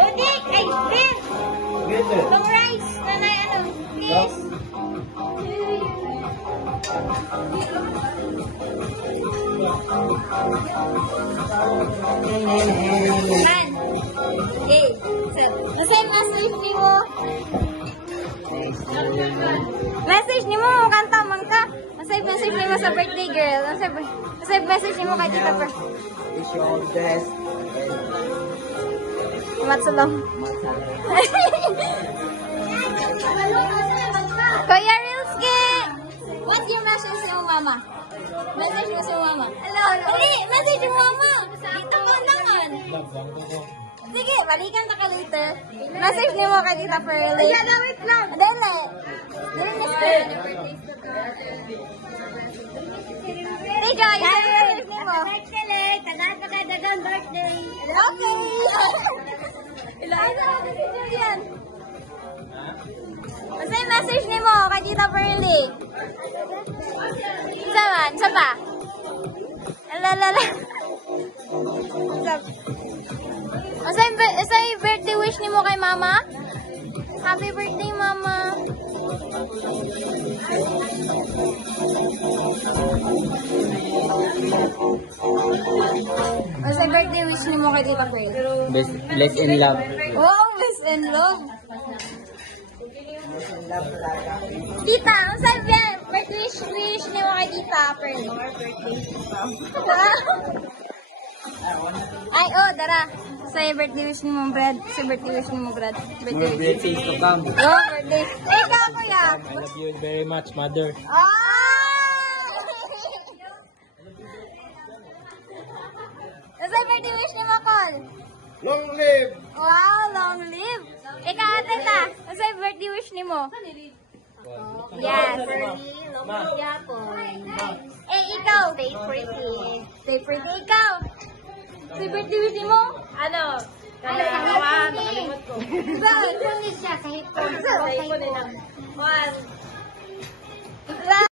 Ludik! Ay, Vince! Summarize! Nanay, ano? Please! Man! Okay. Nasa'yo message ni mo? Message ni mo, kanta man ka. Nasa'yo message ni mo sa birthday girl. Nasa'yo message ni mo kay Tita Per. Wish you all the best. Matsulong. Kuya Rilski! What's your message sa mama? Message mo sa mama. Hello. Hindi, message mo mama. Dito ka naman. Sige, balikan ta ka later. Message niyo mo kay Tita Pearly. Ayan, wait lang. Dali. Dali na sir. Tiga, yung message niyo mo. Birthday, tagal pa ka dagang birthday. Okay. Ay, yan. Kasi message niyo mo kay Tita Pearly. Saan? Saan ba? Alalala. Asay birthday wish ni mo kay mama? Happy birthday, mama. Asay birthday wish ni mo kay Tita Pearly? Bless and love. Wow, bless and love. Tita, asay birthday wish ni mo kay Tita Pearly? Ay, oh, dara. Sa birthday wish ni mo, Brad. Sa birthday wish ni mo, Brad. More blessings to come. Oh, birthday. Ikaw, kuya. I love you very much, mother. Ah! Sa birthday wish ni mo, Col? Long live! Wow, long live. Ikaw, ate ta. Sa birthday wish ni mo? Yes. Eh, ikaw. Stay pretty. Stay pretty. Ikaw. Sa birthday wish ni mo? Ano? Nakalimot ko. Saan? Saan siya? Kahit po. Sa ipon nila. One.